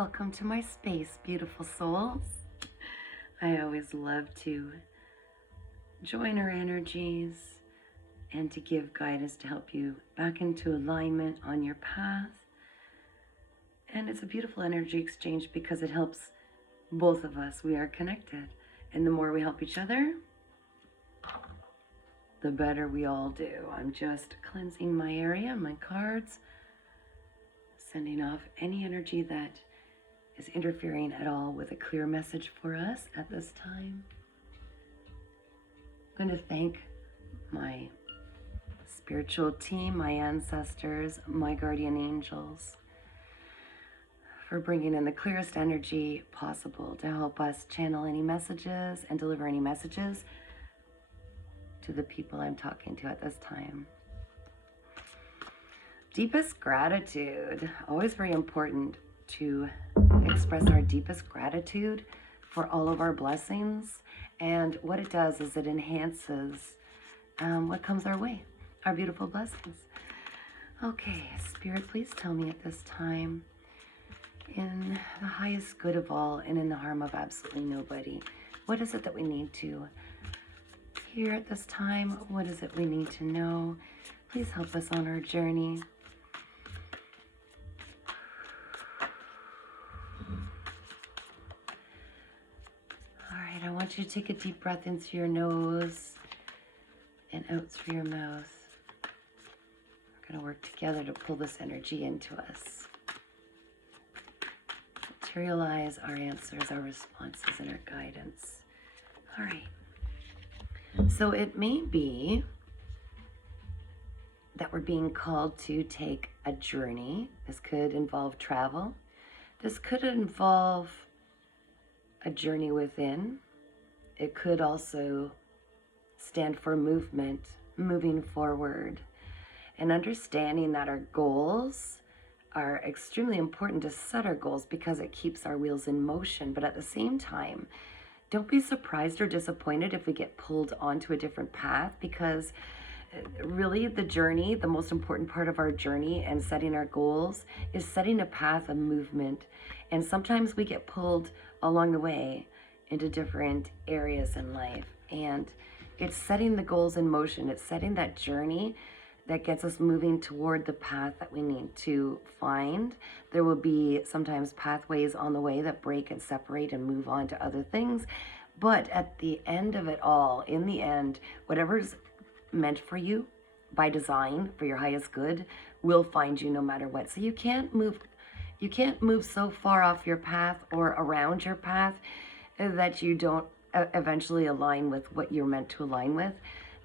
Welcome to my space, beautiful souls. I always love to join our energies and to give guidance to help you back into alignment on your path. And it's a beautiful energy exchange because it helps both of us. We are connected. And the more we help each other, the better we all do. I'm just cleansing my area, my cards, sending off any energy that is interfering at all with a clear message for us at this time. I'm going to thank my spiritual team, my ancestors, my guardian angels, for bringing in the clearest energy possible to help us channel any messages and deliver any messages to the people I'm talking to at this time. Deepest gratitude, always very important to express our deepest gratitude for all of our blessings. And what it does is it enhances what comes our way, our beautiful blessings. Okay, Spirit, please tell me at this time, in the highest good of all and in the harm of absolutely nobody, what is it that we need to hear at this time? What is it we need to know? Please help us on our journey. I want you to take a deep breath in through your nose and out through your mouth. We're going to work together to pull this energy into us. Materialize our answers, our responses, and our guidance. All right. So it may be that we're being called to take a journey. This could involve travel. This could involve a journey within. It could also stand for movement, moving forward, and understanding that our goals are extremely important to set our goals because it keeps our wheels in motion. But at the same time, don't be surprised or disappointed if we get pulled onto a different path, because really the journey, the most important part of our journey and setting our goals is setting a path of movement. And sometimes we get pulled along the way into different areas in life. And it's setting the goals in motion. It's setting that journey that gets us moving toward the path that we need to find. There will be sometimes pathways on the way that break and separate and move on to other things. But at the end of it all, in the end, whatever's meant for you by design for your highest good will find you no matter what. So you can't move so far off your path or around your path that you don't eventually align with what you're meant to align with.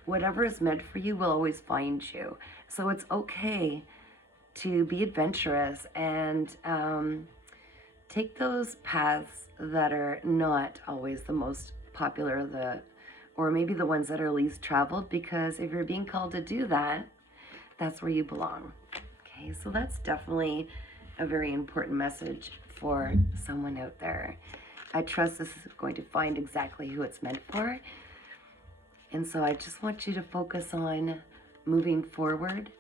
Whatever is meant for you will always find you. So it's okay to be adventurous and take those paths that are not always the most popular, or maybe the ones that are least traveled, because if you're being called to do that, that's where you belong. Okay, so that's definitely a very important message for someone out there. I trust this is going to find exactly who it's meant for. And so I just want you to focus on moving forward,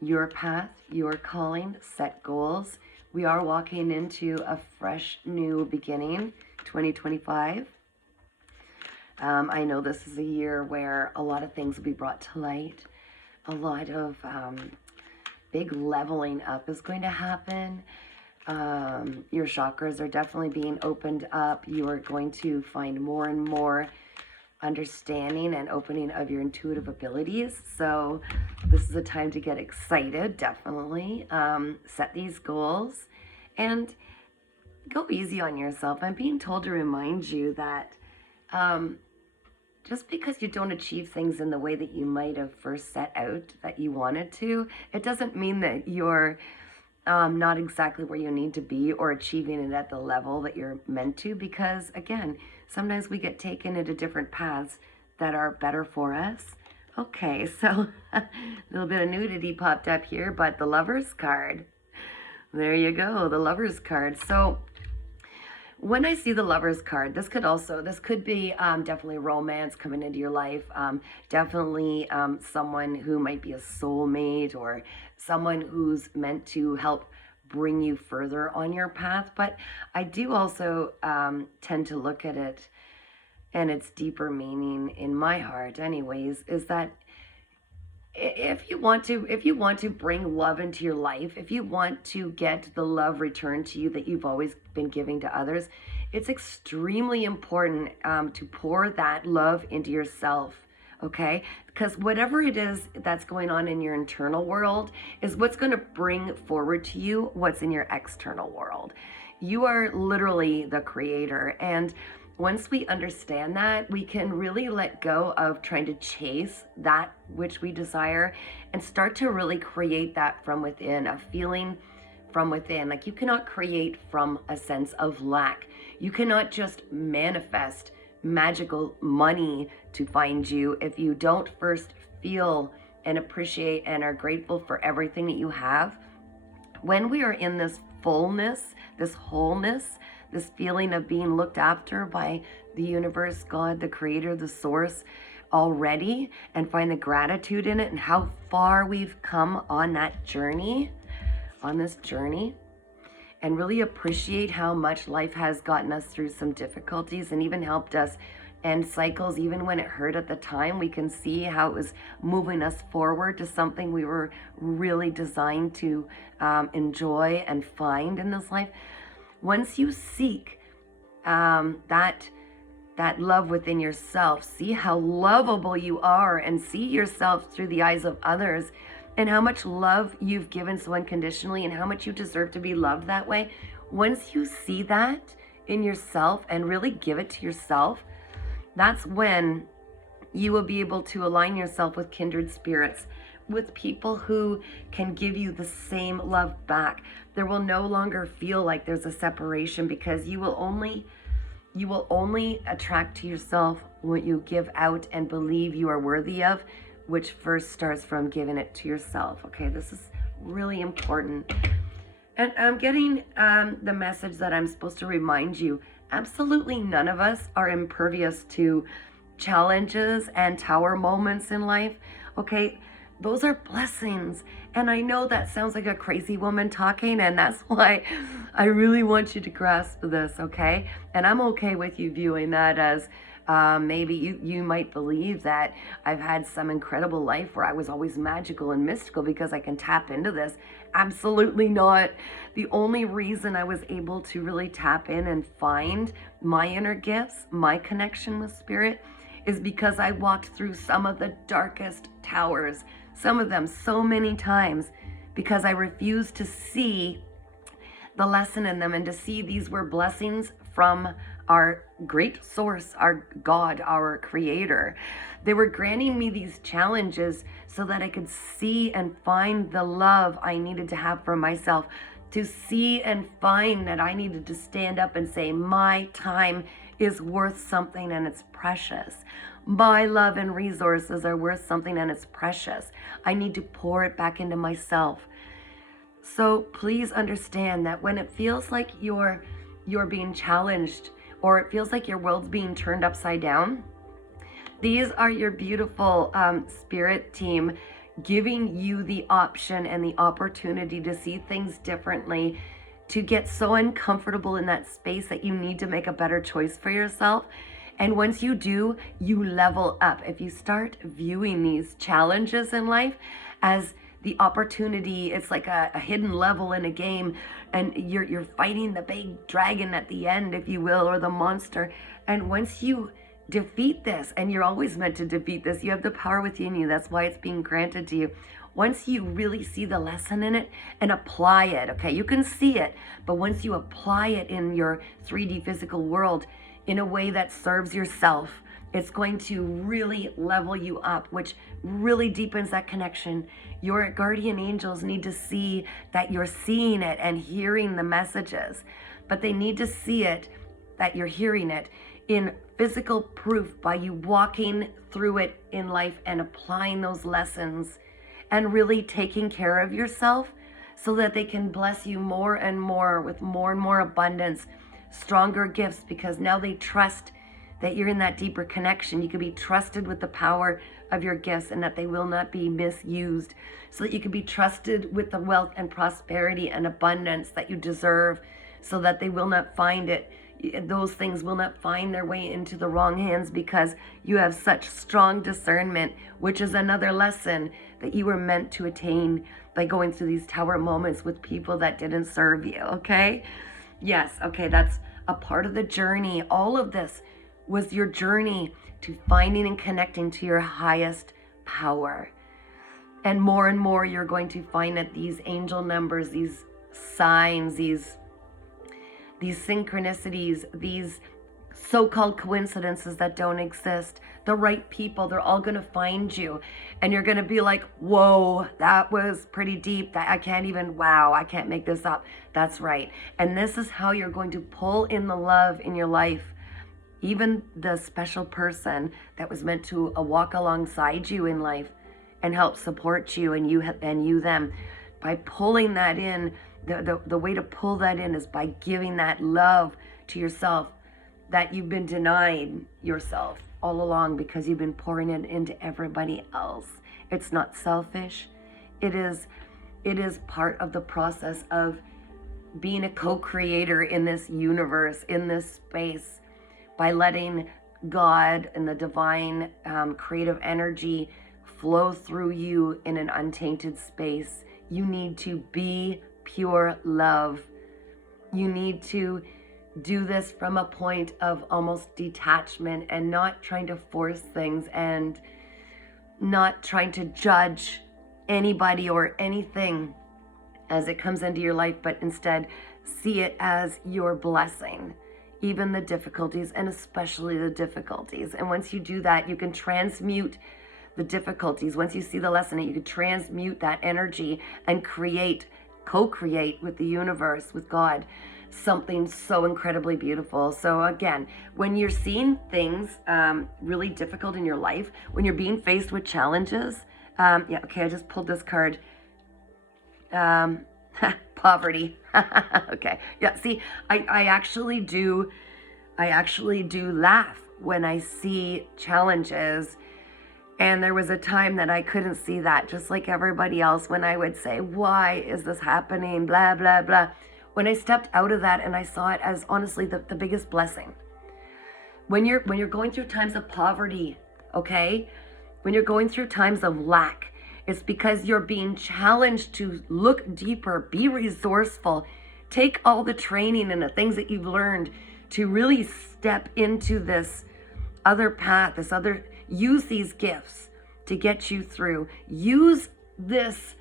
your path, your calling, set goals. We are walking into a fresh new beginning, 2025. I know this is a year where a lot of things will be brought to light. A lot of big leveling up is going to happen. Your chakras are definitely being opened up. You are going to find more and more understanding and opening of your intuitive abilities. So this is a time to get excited, definitely. Set these goals and go easy on yourself. I'm being told to remind you that just because you don't achieve things in the way that you might have first set out that you wanted to, it doesn't mean that you're not exactly where you need to be or achieving it at the level that you're meant to, because again, sometimes we get taken into different paths that are better for us. Okay, so a little bit of nudity popped up here, but the Lover's card. There you go, the Lover's card. So when I see the Lover's card, this could be definitely romance coming into your life. Definitely someone who might be a soulmate or someone who's meant to help bring you further on your path. But I do also tend to look at it, and its deeper meaning in my heart anyways, is that if you want to bring love into your life, if you want to get the love returned to you that you've always been giving to others, it's extremely important to pour that love into yourself. Okay, because whatever it is that's going on in your internal world is what's going to bring forward to you what's in your external world. You are literally the creator, and once we understand that, we can really let go of trying to chase that which we desire and start to really create that from within, a feeling from within. Like, you cannot create from a sense of lack. You cannot just manifest magical money to find you if you don't first feel and appreciate and are grateful for everything that you have. When we are in this fullness, this wholeness, this feeling of being looked after by the universe, God, the creator, the source already, and find the gratitude in it and how far we've come on that journey, on this journey, and really appreciate how much life has gotten us through some difficulties and even helped us end cycles. Even when it hurt at the time, we can see how it was moving us forward to something we were really designed to enjoy and find in this life. Once you seek that love within yourself, see how lovable you are, and see yourself through the eyes of others, and how much love you've given so unconditionally, and how much you deserve to be loved that way. Once you see that in yourself and really give it to yourself, that's when you will be able to align yourself with kindred spirits, with people who can give you the same love back. There will no longer feel like there's a separation, because you will only attract to yourself what you give out and believe you are worthy of, which first starts from giving it to yourself. Okay, this is really important. And I'm getting the message that I'm supposed to remind you, absolutely none of us are impervious to challenges and tower moments in life. Okay, those are blessings. And I know that sounds like a crazy woman talking, and that's why I really want you to grasp this, okay? And I'm okay with you viewing that as maybe you might believe that I've had some incredible life where I was always magical and mystical because I can tap into this. Absolutely not. The only reason I was able to really tap in and find my inner gifts, my connection with spirit, is because I walked through some of the darkest towers, some of them so many times, because I refused to see the lesson in them and to see these were blessings from our great source, our God, our creator. They were granting me these challenges so that I could see and find the love I needed to have for myself, to see and find that I needed to stand up and say, my time is worth something and it's precious. My love and resources are worth something and it's precious. I need to pour it back into myself. So please understand that when it feels like you're being challenged, or it feels like your world's being turned upside down, these are your beautiful spirit team giving you the option and the opportunity to see things differently, to get so uncomfortable in that space that you need to make a better choice for yourself. And once you do, you level up. If you start viewing these challenges in life as the opportunity, it's like a hidden level in a game, and you're fighting the big dragon at the end, if you will, or the monster. And once you defeat this, and you're always meant to defeat this, you have the power within you. That's why it's being granted to you. Once you really see the lesson in it and apply it, okay, you can see it, but once you apply it in your 3D physical world in a way that serves yourself, it's going to really level you up, which really deepens that connection. Your guardian angels need to see that you're seeing it and hearing the messages, but they need to see it, that you're hearing it in physical proof by you walking through it in life and applying those lessons and really taking care of yourself so that they can bless you more and more with more and more abundance, stronger gifts, because now they trust that you're in that deeper connection. You can be trusted with the power of your gifts and that they will not be misused, so that you can be trusted with the wealth and prosperity and abundance that you deserve, so that they will not find it. Those things will not find their way into the wrong hands, because you have such strong discernment, which is another lesson that you were meant to attain by going through these tower moments with people that didn't serve you, okay? Yes, okay, that's a part of the journey. All of this was your journey to finding and connecting to your highest power. And more you're going to find that these angel numbers, these signs, these synchronicities, these so-called coincidences that don't exist, the right people, they're all going to find you. And you're going to be like, whoa, that was pretty deep. That I can't make this up. That's right. And this is how you're going to pull in the love in your life. Even the special person that was meant to walk alongside you in life and help support you, and you them. By pulling that in, the way to pull that in is by giving that love to yourself that you've been denied yourself all along, because you've been pouring it into everybody else. It's not selfish. It is part of the process of being a co-creator in this universe, in this space, by letting God and the divine creative energy flow through you in an untainted space. You need to be pure love. You need to do this from a point of almost detachment, and not trying to force things, and not trying to judge anybody or anything as it comes into your life, but instead see it as your blessing, even the difficulties, and especially the difficulties. And once you do that, you can transmute the difficulties. Once you see the lesson, you can transmute that energy and co-create with the universe, with God, something so incredibly beautiful. So again, when you're seeing things really difficult in your life, when you're being faced with challenges, I just pulled this card. Poverty. Okay. Yeah, see, I actually do laugh when I see challenges. And there was a time that I couldn't see that, just like everybody else, when I would say, why is this happening? Blah, blah, blah. When I stepped out of that and I saw it as honestly the biggest blessing. When you're going through times of poverty, okay? When you're going through times of lack, it's because you're being challenged to look deeper, be resourceful, take all the training and the things that you've learned to really step into this other path, use these gifts to get you through. Use this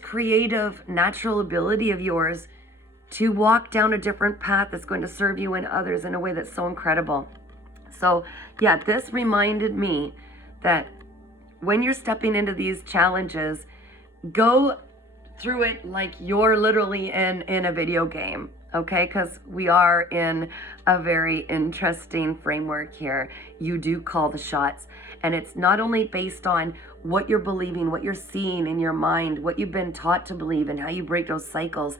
creative, natural ability of yours to walk down a different path that's going to serve you and others in a way that's so incredible. So yeah, this reminded me that when you're stepping into these challenges, go through it like you're literally in a video game. Okay, because we are in a very interesting framework here. You do call the shots. And it's not only based on what you're believing, what you're seeing in your mind, what you've been taught to believe, and how you break those cycles,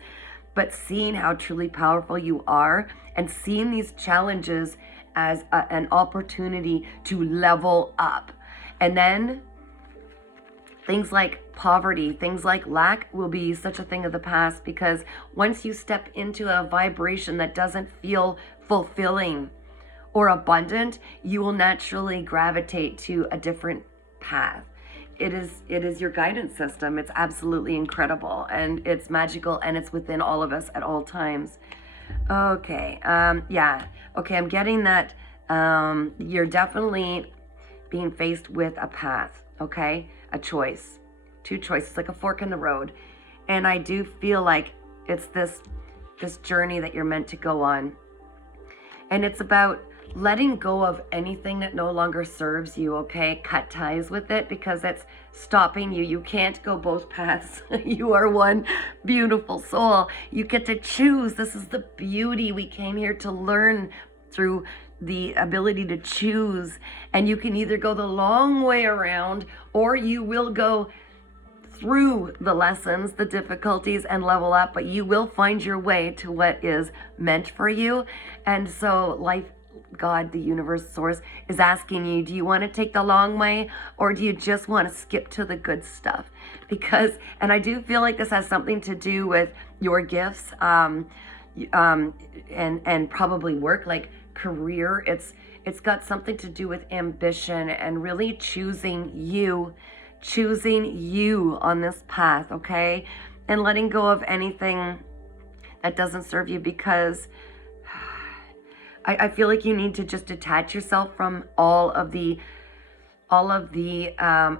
but seeing how truly powerful you are, and seeing these challenges as an opportunity to level up. And then things like poverty, things like lack will be such a thing of the past, because once you step into a vibration that doesn't feel fulfilling or abundant, you will naturally gravitate to a different path. It is your guidance system. It's absolutely incredible, and it's magical, and it's within all of us at all times. Okay, okay, I'm getting that you're definitely being faced with a path, okay? A choice, two choices, like a fork in the road. And I do feel like it's this journey that you're meant to go on. And it's about letting go of anything that no longer serves you, okay? Cut ties with it, because it's stopping you. You can't go both paths. You are one beautiful soul. You get to choose. This is the beauty. We came here to learn through the ability to choose, and you can either go the long way around, or you will go through the lessons, the difficulties, and level up, but you will find your way to what is meant for you. And so life God, the universe, source is asking you, do you want to take the long way, or do you just want to skip to the good stuff? Because, and I do feel like this has something to do with your gifts, and probably work, like career. It's got something to do with ambition and really choosing you on this path, okay? And letting go of anything that doesn't serve you, because I feel like you need to just detach yourself from all of the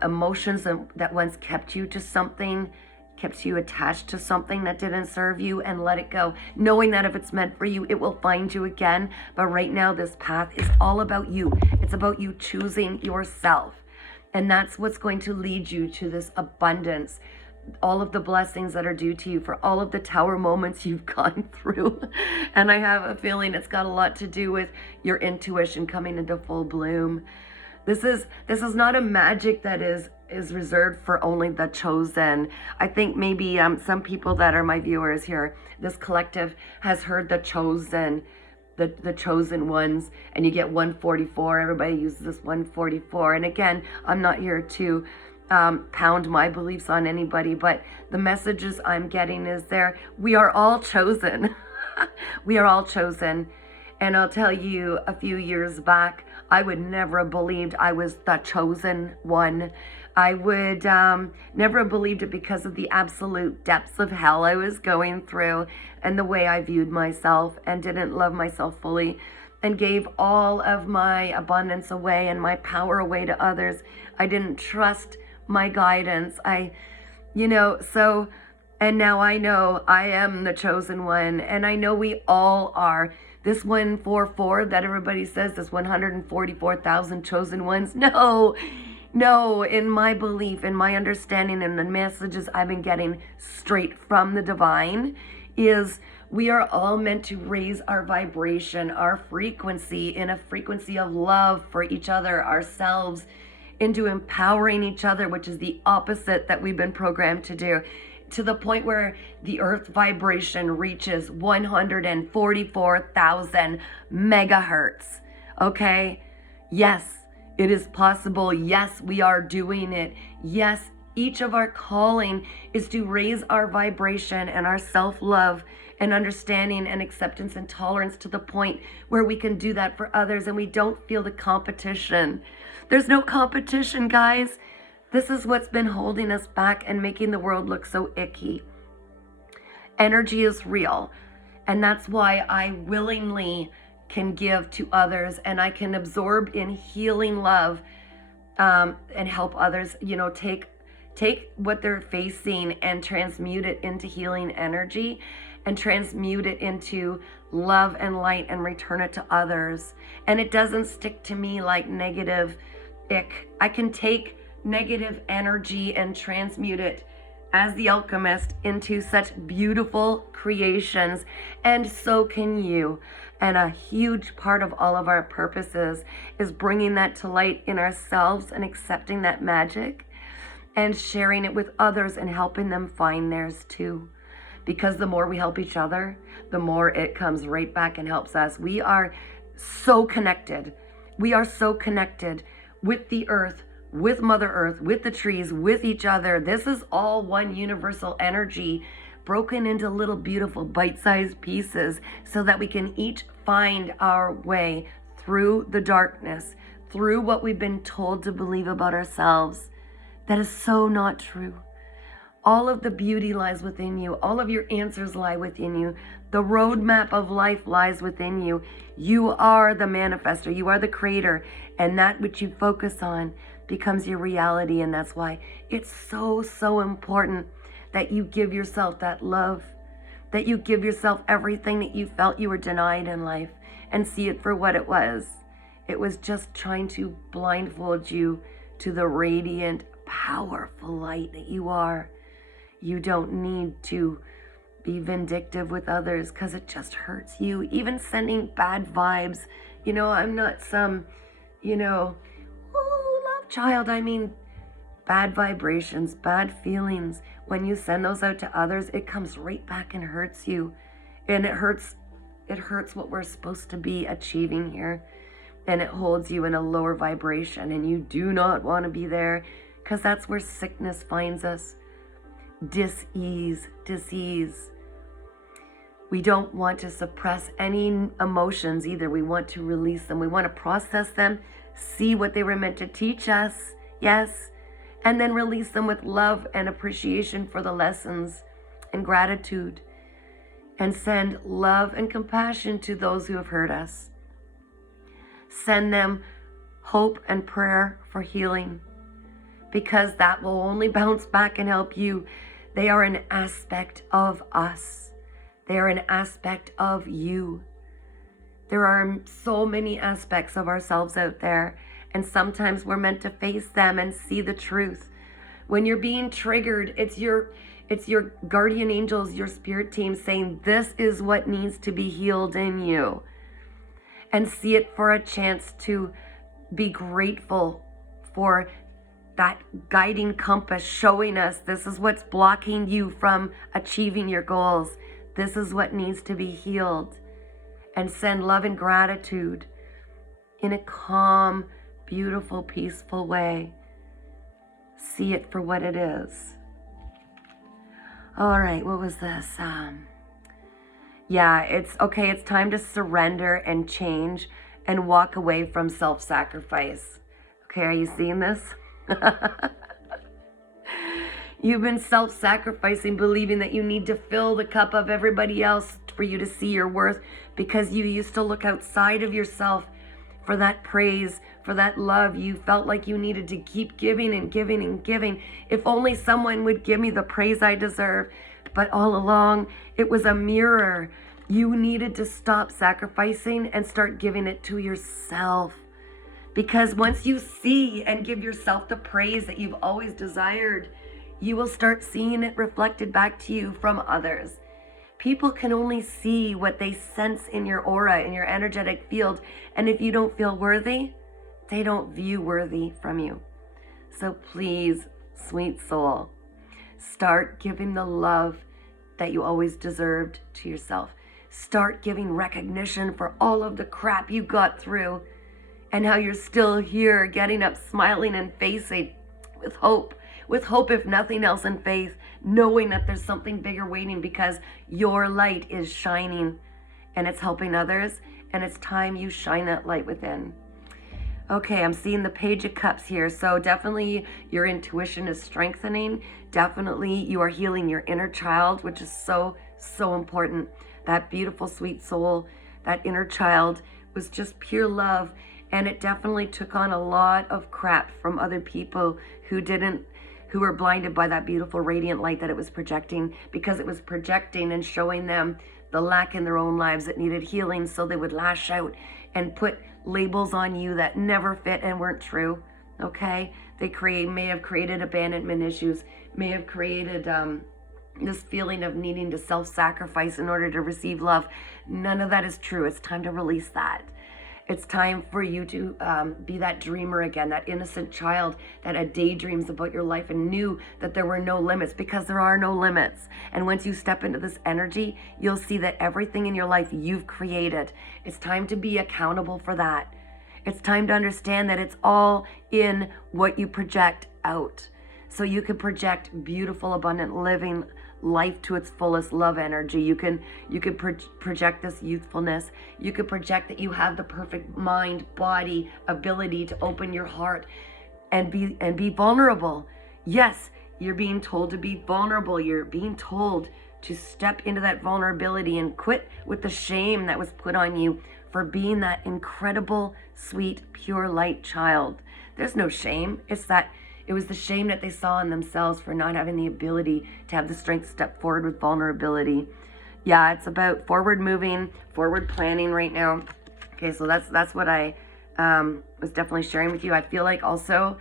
emotions that once kept you to something, kept you attached to something that didn't serve you, and let it go, knowing that if it's meant for you, it will find you again. But right now, this path is all about you. It's about you choosing yourself. And that's what's going to lead you to this abundance, all of the blessings that are due to you for all of the tower moments you've gone through. And I have a feeling it's got a lot to do with your intuition coming into full bloom. This is not a magic that is reserved for only the chosen. I think maybe some people that are my viewers here, this collective, has heard the chosen, the chosen ones, and you get 144. Everybody uses this 144. And again, I'm not here to pound my beliefs on anybody, but the messages I'm getting is we are all chosen. We are all chosen. And I'll tell you, a few years back, I would never have believed I was the chosen one. I would never have believed it because of the absolute depths of hell I was going through and the way I viewed myself and didn't love myself fully and gave all of my abundance away and my power away to others. I didn't trust my guidance. And now I know I am the chosen one, and I know we all are. This 144 that everybody says, this 144,000 chosen ones, no, in my belief, in my understanding, and the messages I've been getting straight from the divine, is we are all meant to raise our vibration, our frequency, in a frequency of love for each other, ourselves, into empowering each other, which is the opposite that we've been programmed to do, to the point where the earth vibration reaches 144,000 megahertz. Okay? Yes, it is possible. Yes, we are doing it. Yes, each of our calling is to raise our vibration and our self-love and understanding and acceptance and tolerance to the point where we can do that for others and we don't feel the competition. There's no competition, guys. This is what's been holding us back and making the world look so icky. Energy is real. And that's why I willingly can give to others, and I can absorb in healing love, and help others, take what they're facing and transmute it into healing energy and transmute it into love and light and return it to others. And it doesn't stick to me like negative ick. I can take negative energy and transmute it as the alchemist into such beautiful creations, and so can you. And a huge part of all of our purposes is bringing that to light in ourselves and accepting that magic and sharing it with others and helping them find theirs too. Because the more we help each other, the more it comes right back and helps us. We are so connected. We are so connected with the earth, with Mother Earth, with the trees, with each other. This is all one universal energy broken into little beautiful bite-sized pieces so that we can each find our way through the darkness, through what we've been told to believe about ourselves. That is so not true. All of the beauty lies within you. All of your answers lie within you. The roadmap of life lies within you. You are the manifester. You are the creator. And that which you focus on becomes your reality. And that's why it's so, so important that you give yourself that love, that you give yourself everything that you felt you were denied in life and see it for what it was. It was just trying to blindfold you to the radiant, powerful light that you are. You don't need to be vindictive with others because it just hurts you. Even sending bad vibes. I'm not some, love child. I mean, bad vibrations, bad feelings. When you send those out to others, it comes right back and hurts you. And it hurts It hurts what we're supposed to be achieving here. And it holds you in a lower vibration, and you do not want to be there, because that's where sickness finds us. Dis-ease. We don't want to suppress any emotions either. We want to release them. We want to process them, see what they were meant to teach us, yes, and then release them with love and appreciation for the lessons and gratitude, and send love and compassion to those who have hurt us. Send them hope and prayer for healing, because that will only bounce back and help you. They are an aspect of us. They are an aspect of you. There are so many aspects of ourselves out there, and sometimes we're meant to face them and see the truth. When you're being triggered, it's your guardian angels, your spirit team saying, this is what needs to be healed in you. And see it for a chance to be grateful for that guiding compass showing us this is what's blocking you from achieving your goals. This is what needs to be healed. And send love and gratitude in a calm, beautiful, peaceful way. See it for what it is. All right, what was this? Yeah, it's okay. It's time to surrender and change and walk away from self-sacrifice. Okay, are you seeing this? You've been self-sacrificing, believing that you need to fill the cup of everybody else for you to see your worth, because you used to look outside of yourself for that praise, for that love. You felt like you needed to keep giving and giving and giving. If only someone would give me the praise I deserve. But all along, it was a mirror. You needed to stop sacrificing and start giving it to yourself. Because once you see and give yourself the praise that you've always desired, you will start seeing it reflected back to you from others. People can only see what they sense in your aura, in your energetic field. And if you don't feel worthy, they don't view worthy from you. So please, sweet soul, start giving the love that you always deserved to yourself. Start giving recognition for all of the crap you got through, and how you're still here, getting up, smiling and facing with hope if nothing else, and faith, knowing that there's something bigger waiting, because your light is shining and it's helping others, and it's time you shine that light within. Okay, I'm seeing the Page of Cups here. So definitely your intuition is strengthening. Definitely you are healing your inner child, which is so, so important. That beautiful, sweet soul, that inner child was just pure love. And it definitely took on a lot of crap from other people who were blinded by that beautiful radiant light that it was projecting, because it was projecting and showing them the lack in their own lives that needed healing. So they would lash out and put labels on you that never fit and weren't true. Okay, they may have created abandonment issues, may have created this feeling of needing to self-sacrifice in order to receive love. None of that is true. It's time to release that. It's time for you to be that dreamer again, that innocent child that had daydreams about your life and knew that there were no limits, because there are no limits. And once you step into this energy, you'll see that everything in your life you've created. It's time to be accountable for that. It's time to understand that it's all in what you project out. So you can project beautiful, abundant living life to its fullest, love energy. You can project this youthfulness. You could project that you have the perfect mind, body, ability to open your heart and be vulnerable. Yes, you're being told to be vulnerable. You're being told to step into that vulnerability and quit with the shame that was put on you for being that incredible, sweet, pure light child. There's no shame. It was the shame that they saw in themselves for not having the ability to have the strength to step forward with vulnerability. Yeah, it's about forward moving, forward planning right now. Okay, so that's what I was definitely sharing with you. I feel like also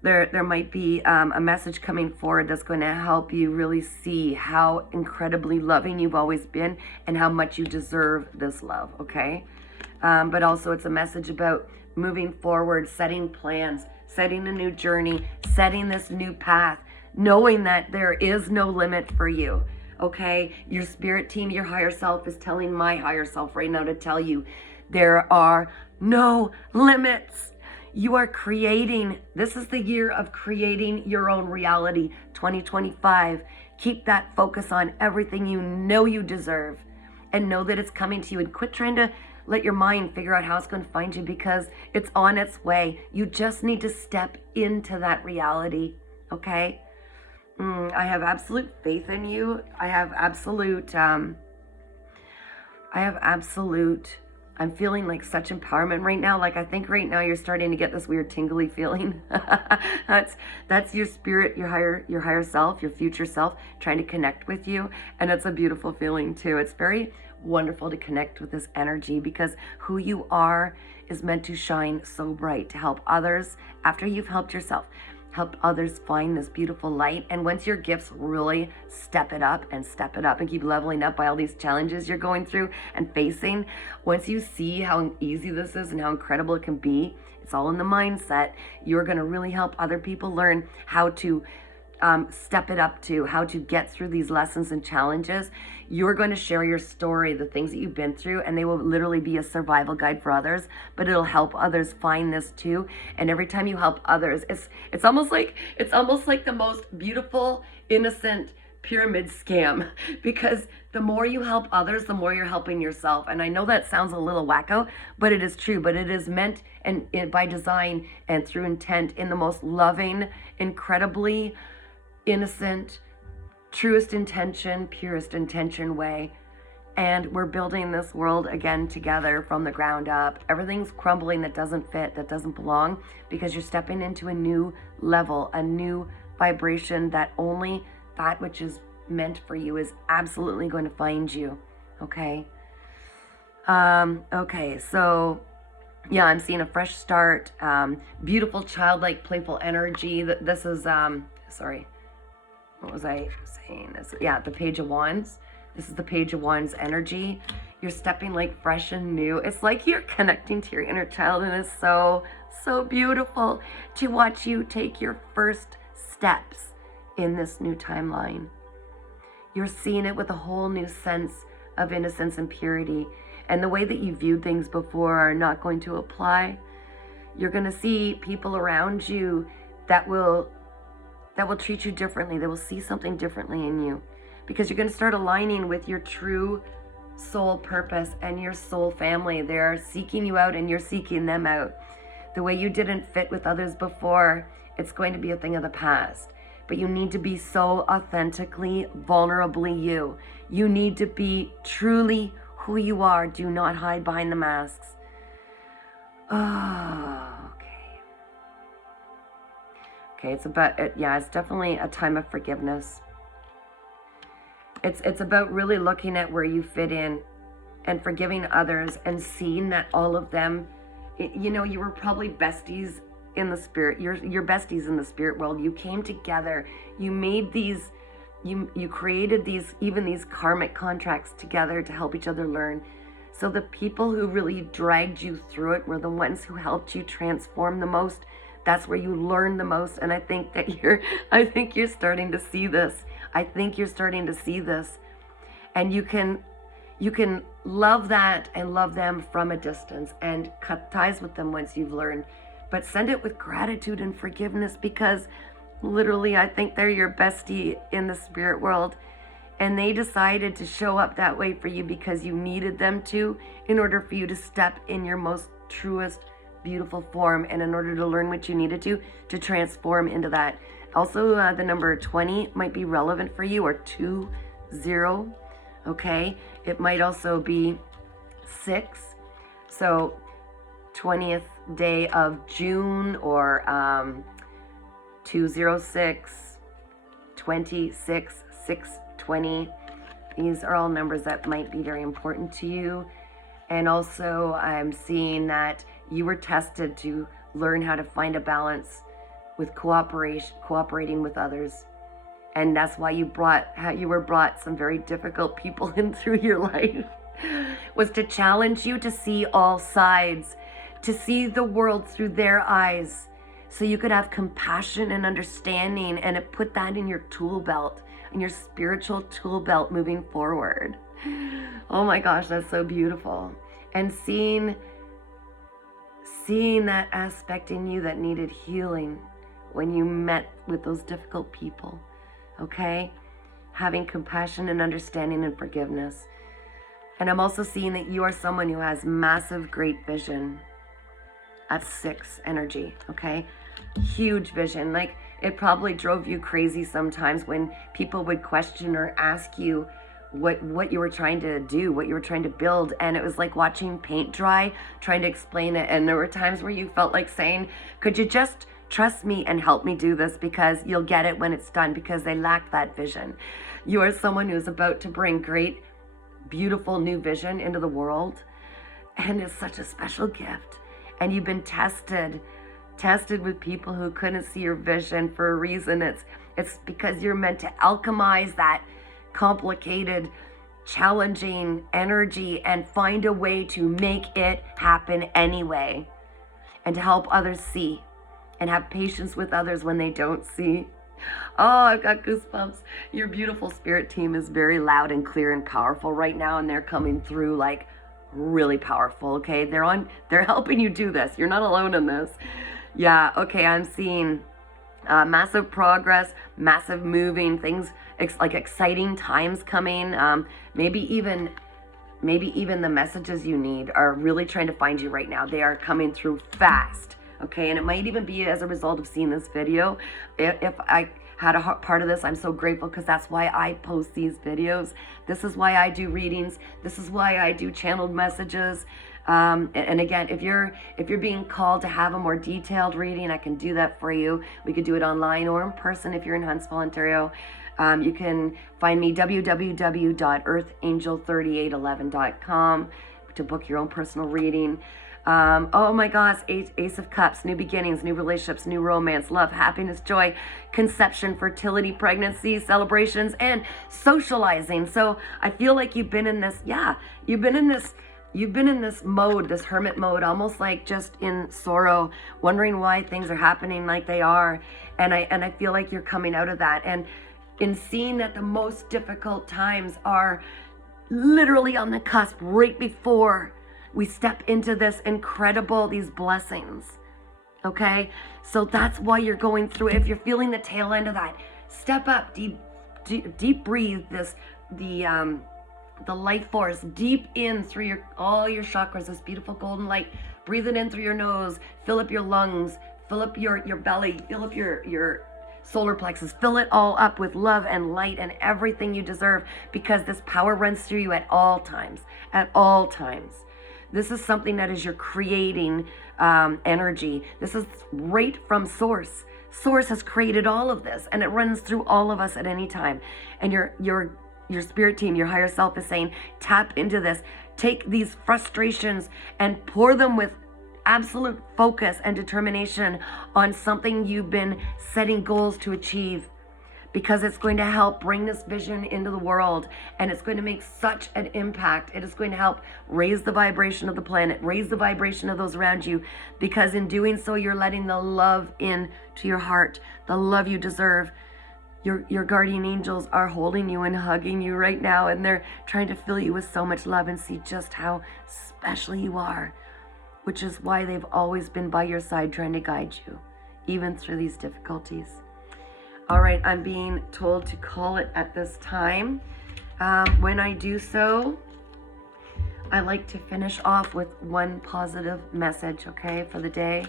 there might be a message coming forward that's going to help you really see how incredibly loving you've always been and how much you deserve this love, okay? But also it's a message about moving forward, setting plans, setting a new journey, setting this new path, knowing that there is no limit for you. okay? Your spirit team, your higher self is telling my higher self right now to tell you there are no limits. You are creating, this is the year of creating your own reality, 2025. Keep that focus on everything you know you deserve and know that it's coming to you, and quit trying to let your mind figure out how it's going to find you, because it's on its way. You just need to step into that reality, okay? I have absolute faith in you. I have absolute, I'm feeling like such empowerment right now. Like, I think right now you're starting to get this weird tingly feeling. That's your spirit, your higher self, your future self trying to connect with you. And it's a beautiful feeling too. It's very wonderful to connect with this energy, because who you are is meant to shine so bright to help others after you've helped yourself. Help others find this beautiful light. And once your gifts really step it up and keep leveling up by all these challenges you're going through and facing, once you see how easy this is and how incredible it can be, it's all in the mindset. You're going to really help other people learn how to step it up, to how to get through these lessons and challenges. You're going to share your story, the things that you've been through, and they will literally be a survival guide for others, but it'll help others find this too. And every time you help others, it's almost like the most beautiful, innocent pyramid scam, because the more you help others, the more you're helping yourself. And I know that sounds a little wacko, but it is true. But it is meant and by design and through intent, in the most loving, incredibly innocent, truest intention, purest intention way. And we're building this world again together from the ground up. Everything's crumbling that doesn't fit, that doesn't belong, because you're stepping into a new level, a new vibration, that only that which is meant for you is absolutely going to find you. Okay. Okay. So yeah, I'm seeing a fresh start, beautiful, childlike, playful energy. This is, sorry. What was I saying? Yeah, the Page of Wands. This is the Page of Wands energy. You're stepping like fresh and new. It's like you're connecting to your inner child, and it's so, so beautiful to watch you take your first steps in this new timeline. You're seeing it with a whole new sense of innocence and purity, and the way that you viewed things before are not going to apply. You're going to see people around you that will treat you differently. They will see something differently in you, because you're going to start aligning with your true soul purpose and your soul family. They're seeking you out and you're seeking them out. The way you didn't fit with others before, it's going to be a thing of the past. But you need to be so authentically, vulnerably you. You need to be truly who you are. Do not hide behind the masks. Okay, it's about it. Yeah, it's definitely a time of forgiveness. It's about really looking at where you fit in and forgiving others and seeing that all of them, you know, you were probably besties in the spirit. You're besties in the spirit world. You came together. You made these, you created these, even these karmic contracts together to help each other learn. So the people who really dragged you through it were the ones who helped you transform the most. That's where you learn the most. And I think you're starting to see this. And you can love that and love them from a distance and cut ties with them once you've learned. But send it with gratitude and forgiveness, because literally I think they're your bestie in the spirit world. And they decided to show up that way for you because you needed them to, in order for you to step in your most truest, beautiful form, and in order to learn what you needed to transform into that. Also, the number 20 might be relevant for you, or 20, okay? It might also be 6. So 20th day of June, or 206, 26, 620. These are all numbers that might be very important to you. And also, I'm seeing that you were tested to learn how to find a balance with cooperating with others. And that's why you were brought some very difficult people in through your life, was to challenge you to see all sides, to see the world through their eyes, so you could have compassion and understanding, and it put that in your tool belt. in your spiritual tool belt moving forward. Oh my gosh, that's so beautiful. And seeing that aspect in you that needed healing when you met with those difficult people, okay? Having compassion and understanding and forgiveness. And I'm also seeing that you are someone who has massive, great vision. That's 6 energy, okay? Huge vision. Like, it probably drove you crazy sometimes when people would question or ask you what you were trying to do, what you were trying to build. And it was like watching paint dry, trying to explain it. And there were times where you felt like saying, could you just trust me and help me do this, because you'll get it when it's done, because they lack that vision. You are someone who's about to bring great, beautiful new vision into the world. And it's such a special gift. And you've been tested with people who couldn't see your vision for a reason. It's because you're meant to alchemize that complicated, challenging energy and find a way to make it happen anyway, and to help others see and have patience with others when they don't see. Oh, I've got goosebumps. Your beautiful spirit team is very loud and clear and powerful right now, and they're coming through like really powerful, okay? They're helping you do this. You're not alone in this. Yeah, okay, I'm seeing massive progress, massive moving things, like exciting times coming. Maybe even the messages you need are really trying to find you right now. They are coming through fast, okay? And it might even be as a result of seeing this video. If I had a part of this, I'm so grateful, because that's why I post these videos. This is why I do readings. This is why I do channeled messages. And again, if you're being called to have a more detailed reading, I can do that for you. We could do it online or in person if you're in Huntsville, Ontario. You can find me www.earthangel3811.com to book your own personal reading. Oh my gosh, Ace of Cups, new beginnings, new relationships, new romance, love, happiness, joy, conception, fertility, pregnancy, celebrations, and socializing. So I feel like you've been in this mode, this hermit mode, almost like just in sorrow, wondering why things are happening like they are. And I feel like you're coming out of that. And in seeing that the most difficult times are literally on the cusp, right before we step into these blessings. Okay? So that's why you're going through it. If you're feeling the tail end of that, step up, deep breathe the life force deep in through all your chakras, this beautiful golden light. Breathe it in through your nose, fill up your lungs, fill up your belly, fill up your solar plexus, fill it all up with love and light and everything you deserve, because this power runs through you at all times. This is something that is your creating energy. This is right from source. Source has created all of this, and it runs through all of us at any time. And your spirit team, your higher self, is saying, tap into this. Take these frustrations and pour them with absolute focus and determination on something you've been setting goals to achieve, because it's going to help bring this vision into the world, and it's going to make such an impact. It is going to help raise the vibration of the planet, raise the vibration of those around you, because in doing so, you're letting the love in to your heart, the love you deserve. Your guardian angels are holding you and hugging you right now, and they're trying to fill you with so much love and see just how special you are, which is why they've always been by your side trying to guide you, even through these difficulties. All right, I'm being told to call it at this time. When I do so, I like to finish off with one positive message, okay, for the day.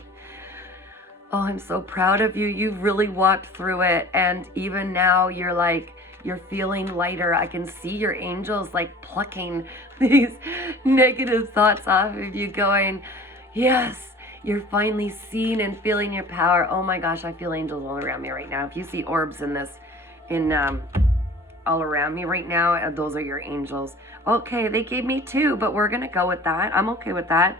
Oh, I'm so proud of you. You've really walked through it. And even now you're feeling lighter. I can see your angels like plucking these negative thoughts off of you, going, yes, you're finally seeing and feeling your power. Oh my gosh, I feel angels all around me right now. If you see orbs all around me right now, those are your angels. Okay, they gave me 2, but we're gonna go with that. I'm okay with that.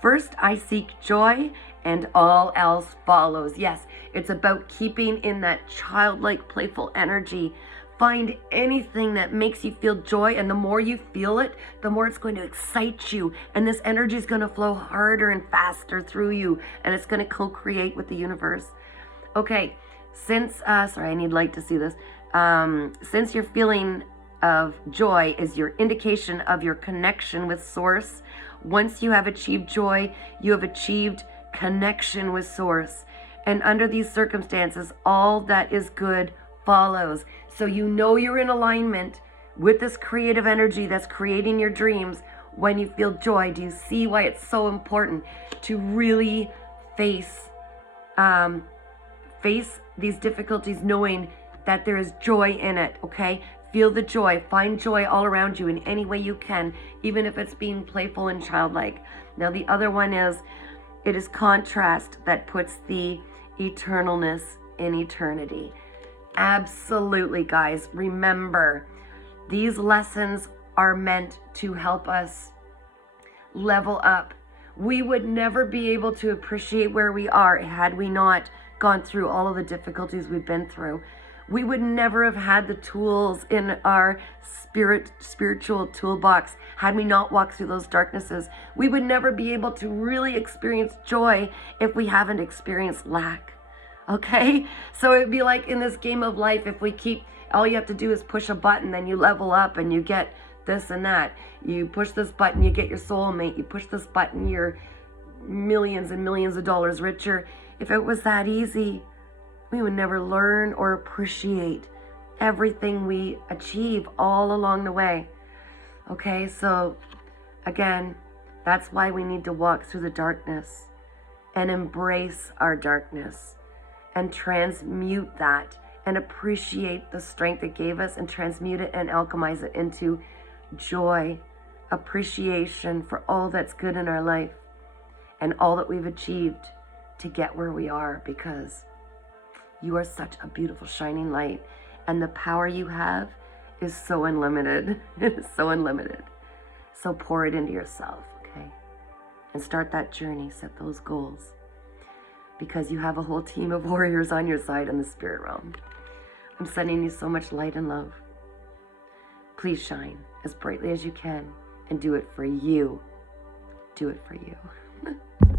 First, I seek joy, and all else follows. Yes, it's about keeping in that childlike, playful energy. Find anything that makes you feel joy, and the more you feel it, the more it's going to excite you, and this energy is going to flow harder and faster through you, and it's going to co-create with the universe. Okay, since, sorry, I need light to see this. Since your feeling of joy is your indication of your connection with Source, once you have achieved joy, you have achieved connection with Source. And under these circumstances, all that is good follows. So you know you're in alignment with this creative energy that's creating your dreams when you feel joy. Do you see why it's so important to really face these difficulties knowing that there is joy in it, okay? Feel the joy. Find joy all around you in any way you can, even if it's being playful and childlike. Now, the other one is, it is contrast that puts the eternalness in eternity. Absolutely, guys. Remember, these lessons are meant to help us level up. We would never be able to appreciate where we are had we not gone through all of the difficulties we've been through. We would never have had the tools in our spiritual toolbox had we not walked through those darknesses. We would never be able to really experience joy if we haven't experienced lack. Okay? So it'd be like in this game of life, if we keep, all you have to do is push a button, then you level up and you get this and that. You push this button, you get your soulmate. You push this button, you're millions and millions of dollars richer. If it was that easy, we would never learn or appreciate everything we achieve all along the way. Okay, so again, that's why we need to walk through the darkness and embrace our darkness and transmute that and appreciate the strength it gave us and transmute it and alchemize it into joy, appreciation for all that's good in our life and all that we've achieved to get where we are, because you are such a beautiful shining light and the power you have is so unlimited. It is so unlimited. So pour it into yourself, okay? And start that journey, set those goals, because you have a whole team of warriors on your side in the spirit realm. I'm sending you so much light and love. Please shine as brightly as you can and do it for you. Do it for you.